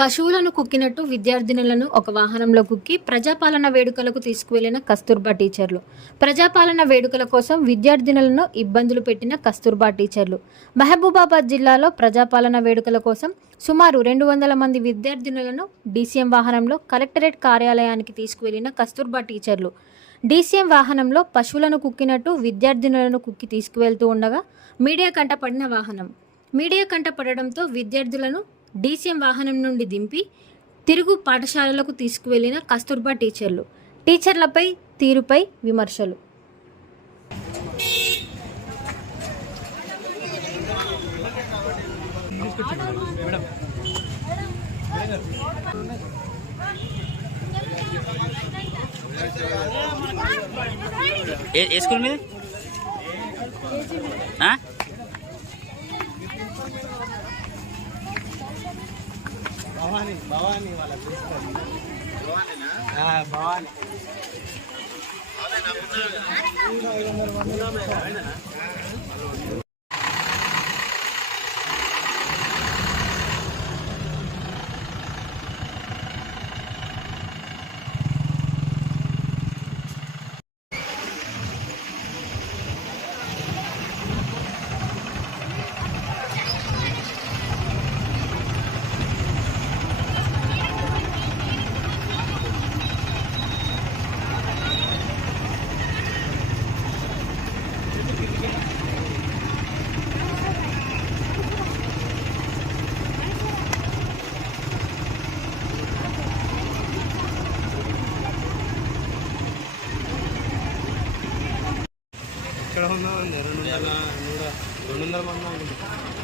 పశువులను కుక్కినట్టు విద్యార్థినులను ఒక వాహనంలో కుక్కి ప్రజాపాలన వేడుకలకు తీసుకువెళ్ళిన కస్తూర్బా టీచర్లు. ప్రజాపాలన వేడుకల కోసం విద్యార్థినులను ఇబ్బందులు పెట్టిన కస్తూర్బా టీచర్లు. మహబూబాబాద్ జిల్లాలో ప్రజాపాలన వేడుకల కోసం సుమారు రెండు వందల మంది విద్యార్థినులను డీసీఎం వాహనంలో కలెక్టరేట్ కార్యాలయానికి తీసుకువెళ్ళిన కస్తూర్బా టీచర్లు. డీసీఎం వాహనంలో పశువులను కుక్కినట్టు విద్యార్థినులను కుక్కి తీసుకువెళ్తూ ఉండగా మీడియా కంటపడిన వాహనం. మీడియా కంటపడడంతో విద్యార్థులను డీసీఎం వాహనం నుండి దింపి తిరుగు పాఠశాలలకు తీసుకువెళ్ళిన కస్తూర్బా టీచర్లు. టీచర్లపై తీరుపై విమర్శలు. ఏ స్కూల్ మీద? భవానీ భవానీ వాళ్ళ ఆ, భవానీ. ఎక్కడ ఉన్నామండి రెండు వందల రెండు వందల మంది